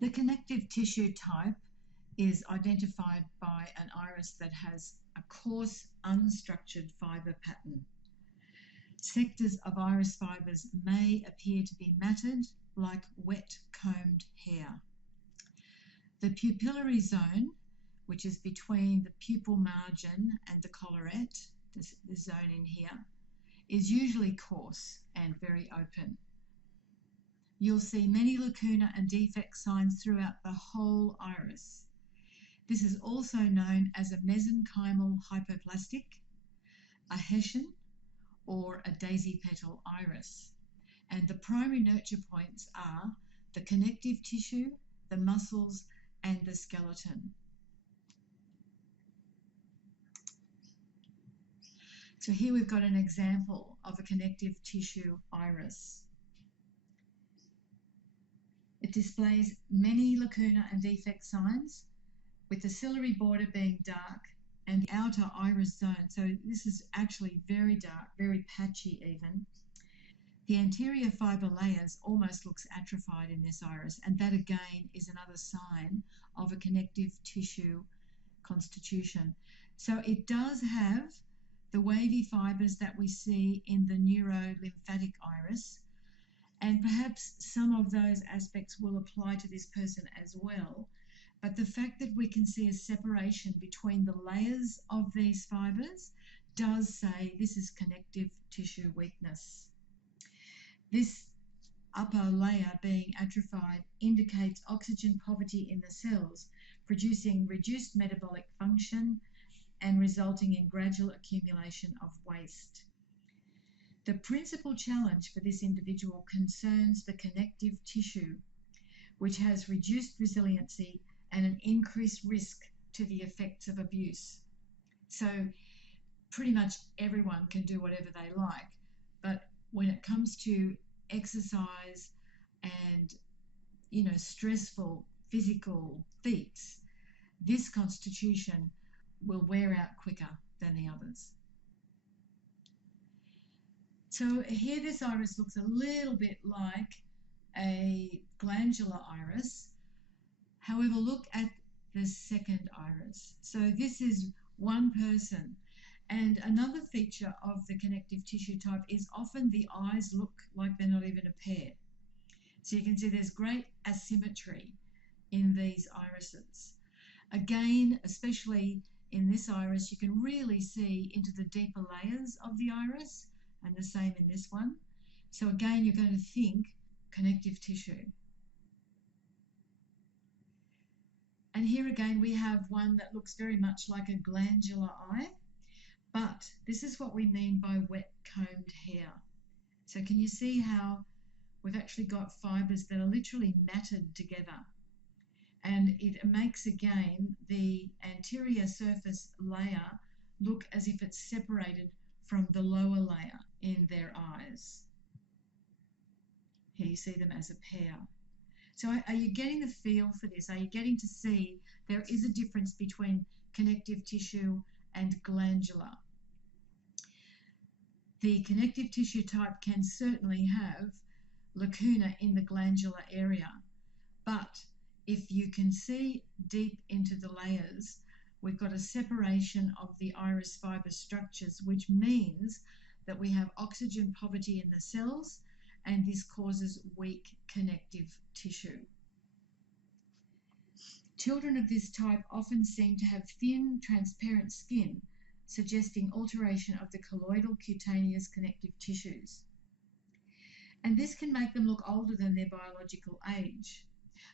The connective tissue type is identified by an iris that has a coarse, unstructured fibre pattern. Sectors of iris fibres may appear to be matted, like wet combed hair. The pupillary zone, which is between the pupil margin and the collarette, this zone in here, is usually coarse and very open. You'll see many lacuna and defect signs throughout the whole iris. This is also known as a mesenchymal hypoplastic, a Hessian, or a daisy petal iris. And the primary nurture points are the connective tissue, the muscles, and the skeleton. So here we've got an example of a connective tissue iris. It displays many lacuna and defect signs, with the ciliary border being dark and the outer iris zone. So this is actually very dark, very patchy even. The anterior fibre layers almost looks atrophied in this iris, and that again is another sign of a connective tissue constitution. So it does have the wavy fibres that we see in the neurolymphatic iris, and perhaps some of those aspects will apply to this person as well. But the fact that we can see a separation between the layers of these fibres does say this is connective tissue weakness. This upper layer being atrophied indicates oxygen poverty in the cells, producing reduced metabolic function and resulting in gradual accumulation of waste. The principal challenge for this individual concerns the connective tissue, which has reduced resiliency and an increased risk to the effects of abuse. So pretty much everyone can do whatever they like, but when it comes to exercise and, stressful physical feats, this constitution will wear out quicker than the others. So here this iris looks a little bit like a glandular iris. However, look at the second iris. So this is one person. And another feature of the connective tissue type is often the eyes look like they're not even a pair. So you can see there's great asymmetry in these irises. Again, especially in this iris, you can really see into the deeper layers of the iris, and the same in this one. So again, you're going to think connective tissue. And here again, we have one that looks very much like a glandular eye, but this is what we mean by wet combed hair. So can you see how we've actually got fibres that are literally matted together? And it makes, again, the anterior surface layer look as if it's separated from the lower layer in their eyes. Here you see them as a pair. So are you getting the feel for this? Are you getting to see there is a difference between connective tissue and glandular? The connective tissue type can certainly have lacuna in the glandular area, but if you can see deep into the layers, we've got a separation of the iris fibre structures, which means that we have oxygen poverty in the cells, and this causes weak connective tissue. Children of this type often seem to have thin, transparent skin, suggesting alteration of the colloidal cutaneous connective tissues. And this can make them look older than their biological age.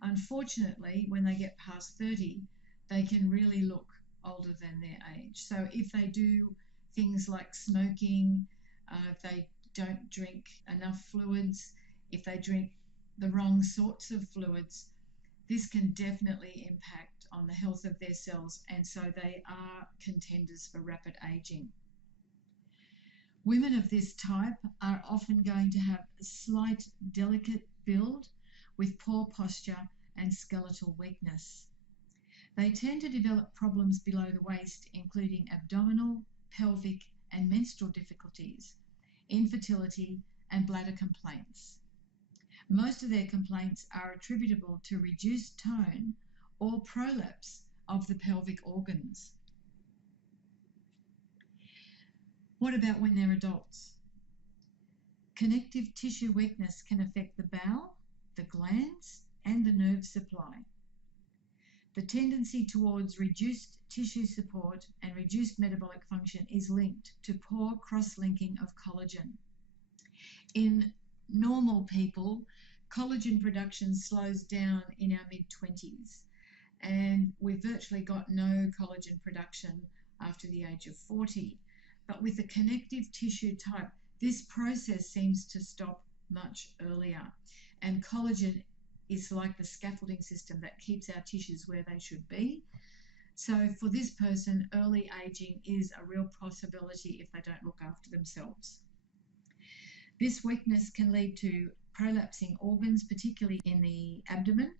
Unfortunately, when they get past 30, they can really look older than their age. So if they do things like smoking, if they don't drink enough fluids, if they drink the wrong sorts of fluids, this can definitely impact on the health of their cells, and so they are contenders for rapid aging. Women of this type are often going to have a slight, delicate build with poor posture and skeletal weakness. They tend to develop problems below the waist, including abdominal, pelvic, and menstrual difficulties, infertility, and bladder complaints. Most of their complaints are attributable to reduced tone or prolapse of the pelvic organs. What about when they're adults? Connective tissue weakness can affect the bowel, the glands, and the nerve supply. The tendency towards reduced tissue support and reduced metabolic function is linked to poor cross-linking of collagen. In normal people, collagen production slows down in our mid-20s, and we've virtually got no collagen production after the age of 40. But with the connective tissue type, this process seems to stop much earlier, and collagen is like the scaffolding system that keeps our tissues where they should be. So for this person, early aging is a real possibility if they don't look after themselves. This weakness can lead to prolapsing organs, particularly in the abdomen,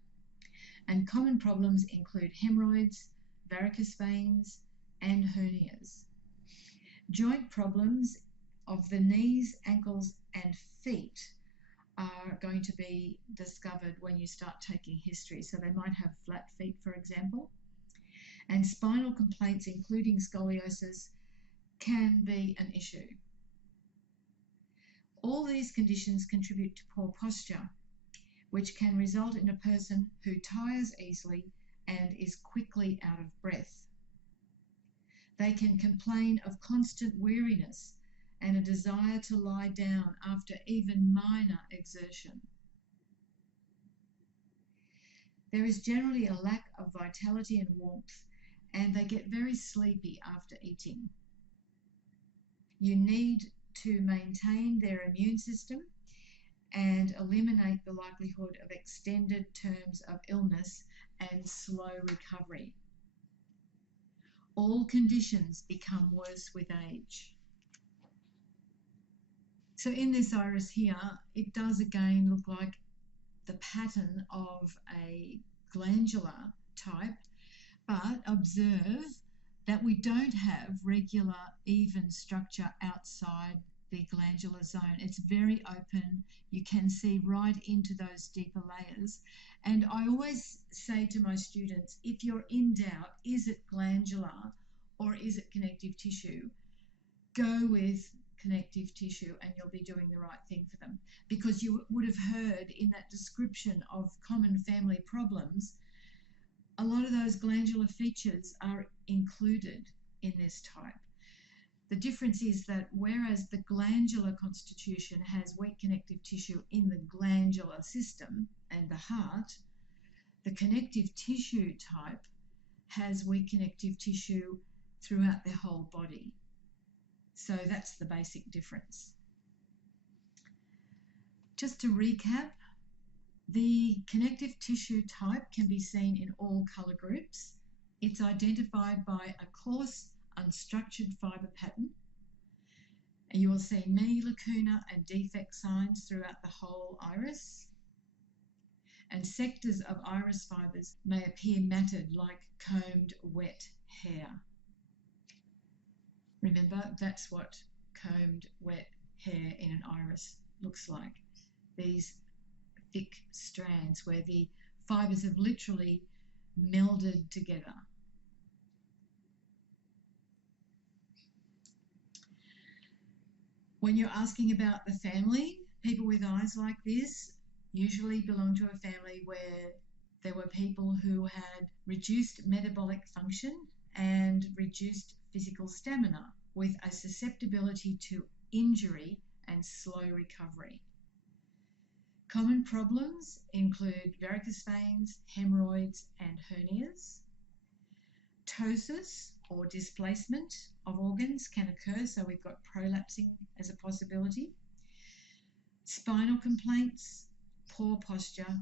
and common problems include hemorrhoids, varicose veins, and hernias. Joint problems of the knees, ankles, and feet are going to be discovered when you start taking history. So they might have flat feet, for example. And spinal complaints, including scoliosis, can be an issue. All these conditions contribute to poor posture, which can result in a person who tires easily and is quickly out of breath. They can complain of constant weariness and a desire to lie down after even minor exertion. There is generally a lack of vitality and warmth, and they get very sleepy after eating. You need to maintain their immune system and eliminate the likelihood of extended terms of illness and slow recovery. All conditions become worse with age. So in this iris here, it does again look like the pattern of a glandular type, but observe that we don't have regular, even structure outside the glandular zone. It's very open. You can see right into those deeper layers. And I always say to my students, if you're in doubt, is it glandular or is it connective tissue? Go with connective tissue and you'll be doing the right thing for them. Because you would have heard in that description of common family problems, a lot of those glandular features are included in this type. The difference is that whereas the glandular constitution has weak connective tissue in the glandular system and the heart, the connective tissue type has weak connective tissue throughout their whole body. So that's the basic difference. Just to recap, the connective tissue type can be seen in all colour groups. It's identified by a coarse, unstructured fibre pattern. And you will see many lacuna and defect signs throughout the whole iris. And sectors of iris fibres may appear matted like combed wet hair. Remember, that's what combed wet hair in an iris looks like. These thick strands where the fibres have literally melded together. When you're asking about the family, people with eyes like this usually belong to a family where there were people who had reduced metabolic function and reduced physical stamina with a susceptibility to injury and slow recovery. Common problems include varicose veins, hemorrhoids, and hernias. Ptosis or displacement of organs can occur, so we've got prolapsing as a possibility. Spinal complaints, poor posture,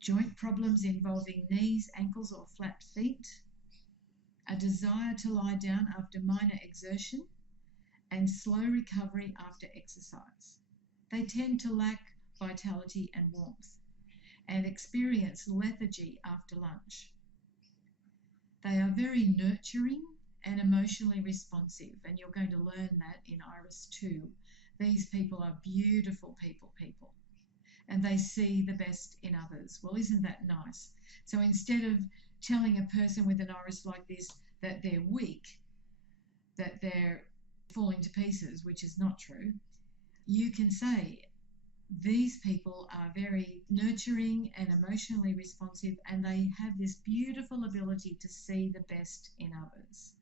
joint problems involving knees, ankles, or flat feet, a desire to lie down after minor exertion, and slow recovery after exercise. They tend to lack vitality and warmth and experience lethargy after lunch. They are very nurturing and emotionally responsive, and you're going to learn that in Iris 2. These people are beautiful people. and they see the best in others. Well, isn't that nice? So instead of telling a person with an iris like this that they're weak, that they're falling to pieces, which is not true, you can say, these people are very nurturing and emotionally responsive, and they have this beautiful ability to see the best in others.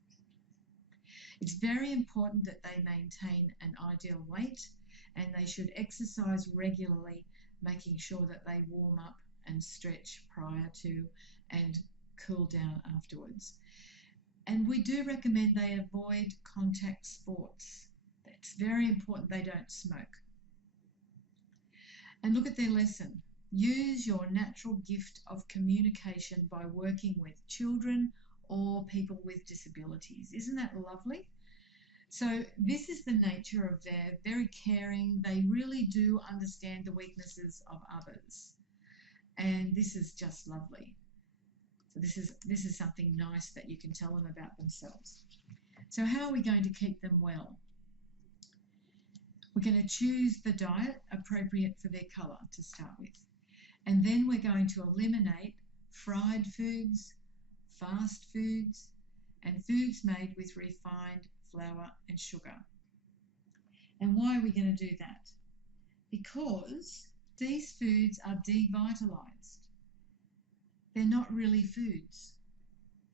It's very important that they maintain an ideal weight, and they should exercise regularly, making sure that they warm up and stretch prior to and cool down afterwards. And we do recommend they avoid contact sports. It's very important they don't smoke. And look at their lesson. Use your natural gift of communication by working with children or people with disabilities. Isn't that lovely? So this is the nature of their very caring. They really do understand the weaknesses of others. And this is just lovely. So this is something nice that you can tell them about themselves. So how are we going to keep them well? We're going to choose the diet appropriate for their colour to start with. And then we're going to eliminate fried foods, fast foods, and foods made with refined flour and sugar. And why are we going to do that? Because these foods are devitalized. They're not really foods.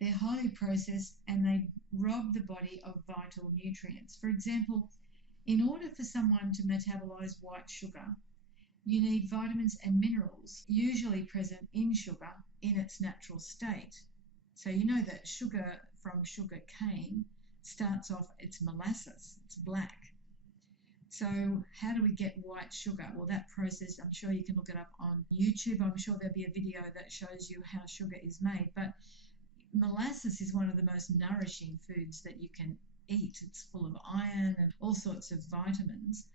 They're highly processed and they rob the body of vital nutrients. For example, in order for someone to metabolize white sugar, you need vitamins and minerals usually present in sugar in its natural state. So you know that sugar from sugar cane starts off, it's molasses, it's black. So how do we get white sugar? Well, that process, I'm sure you can look it up on YouTube. I'm sure there'll be a video that shows you how sugar is made. But molasses is one of the most nourishing foods that you can eat. It's full of iron and all sorts of vitamins.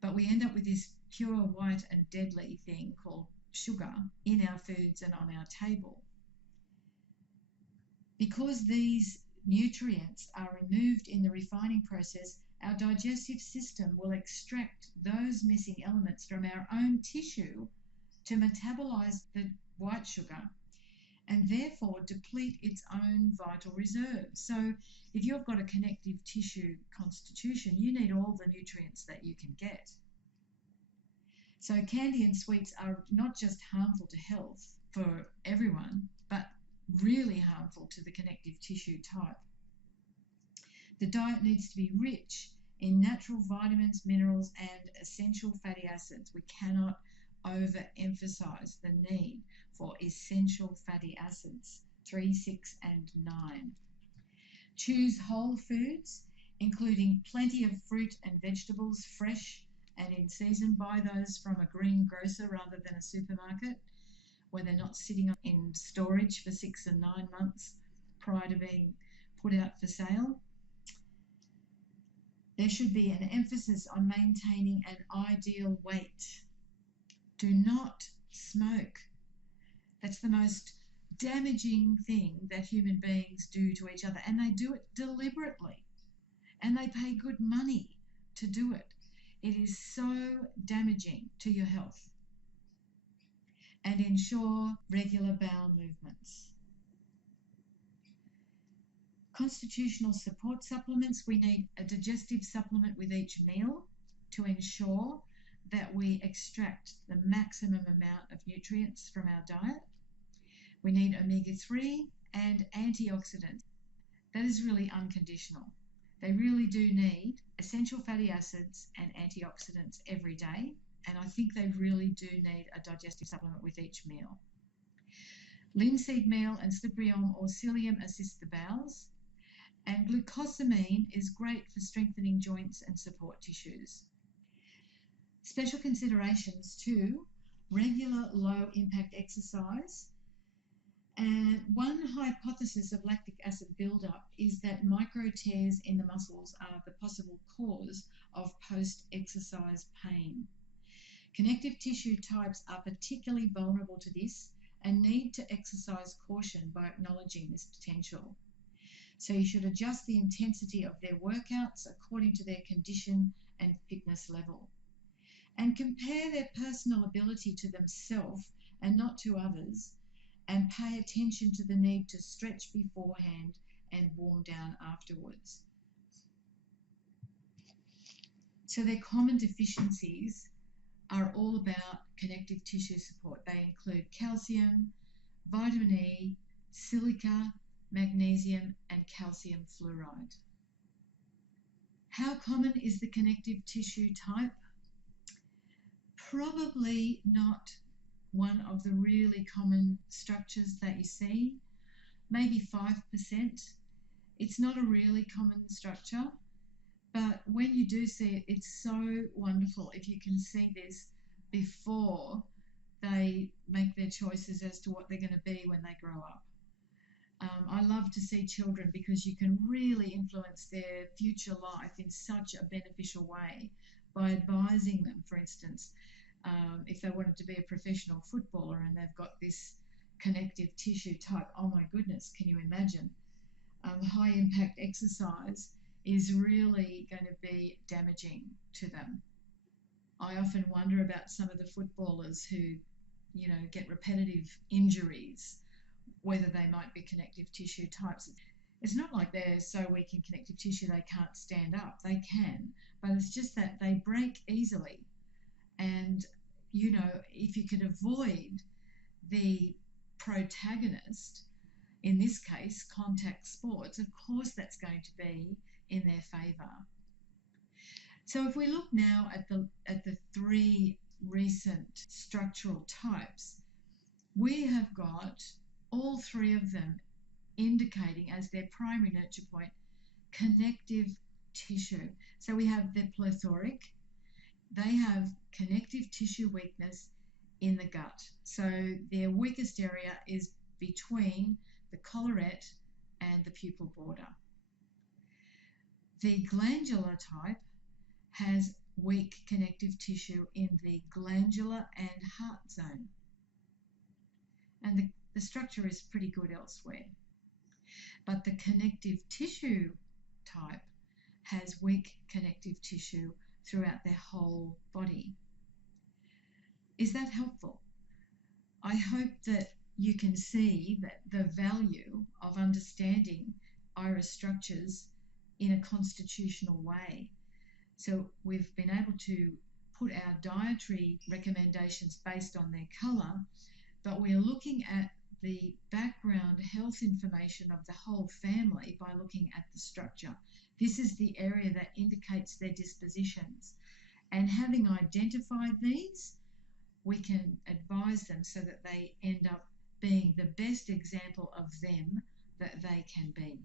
But we end up with this pure white and deadly thing called sugar in our foods and on our table. Because these nutrients are removed in the refining process, our digestive system will extract those missing elements from our own tissue to metabolize the white sugar and therefore deplete its own vital reserves. So if you've got a connective tissue constitution, you need all the nutrients that you can get. So candy and sweets are not just harmful to health for everyone, but really harmful to the connective tissue type. The diet needs to be rich in natural vitamins, minerals, and essential fatty acids. We cannot overemphasize the need for essential fatty acids, 3, 6, and 9. Choose whole foods, including plenty of fruit and vegetables, fresh and in season. Buy those from a green grocer rather than a supermarket, where they're not sitting in storage for 6 and 9 months prior to being put out for sale. There should be an emphasis on maintaining an ideal weight. Do not smoke. That's the most damaging thing that human beings do to each other, and they do it deliberately, and they pay good money to do it. It is so damaging to your health. And ensure regular bowel movements. Constitutional support supplements. We need a digestive supplement with each meal to ensure that we extract the maximum amount of nutrients from our diet. We need omega-3 and antioxidants. That is really unconditional. They really do need essential fatty acids and antioxidants every day, and I think they really do need a digestive supplement with each meal. Linseed meal and slippery elm or psyllium assist the bowels, and glucosamine is great for strengthening joints and support tissues. Special considerations too: regular low-impact exercise. And one hypothesis of lactic acid buildup is that micro tears in the muscles are the possible cause of post-exercise pain. Connective tissue types are particularly vulnerable to this and need to exercise caution by acknowledging this potential. So you should adjust the intensity of their workouts according to their condition and fitness level. and compare their personal ability to themselves and not to others, and pay attention to the need to stretch beforehand and warm down afterwards. So their common deficiencies are all about connective tissue support. They include calcium, vitamin E, silica, magnesium, and calcium fluoride. How common is the connective tissue type? Probably not one of the really common structures that you see, maybe 5%. It's not a really common structure, but when you do see it, it's so wonderful if you can see this before they make their choices as to what they're going to be when they grow up. I love to see children because you can really influence their future life in such a beneficial way by advising them, for instance, if they wanted to be a professional footballer and they've got this connective tissue type, oh my goodness, can you imagine? High impact exercise is really going to be damaging to them. I often wonder about some of the footballers who, get repetitive injuries, whether they might be connective tissue types. It's not like they're so weak in connective tissue they can't stand up. They can, but it's just that they break easily. And, if you could avoid the protagonist, in this case, contact sports, of course that's going to be in their favour. So if we look now at the three recent structural types, we have got all three of them indicating as their primary nurture point connective tissue. So we have the plethoric, they have connective tissue weakness in the gut. So their weakest area is between the collarette and the pupil border. The glandular type has weak connective tissue in the glandular and heart zone. And the structure is pretty good elsewhere. But the connective tissue type has weak connective tissue throughout their whole body. Is that helpful? I hope that you can see that the value of understanding iris structures in a constitutional way. So we've been able to put our dietary recommendations based on their colour, but we're looking at the background health information of the whole family by looking at the structure. This is the area that indicates their dispositions. And having identified these, we can advise them so that they end up being the best example of them that they can be.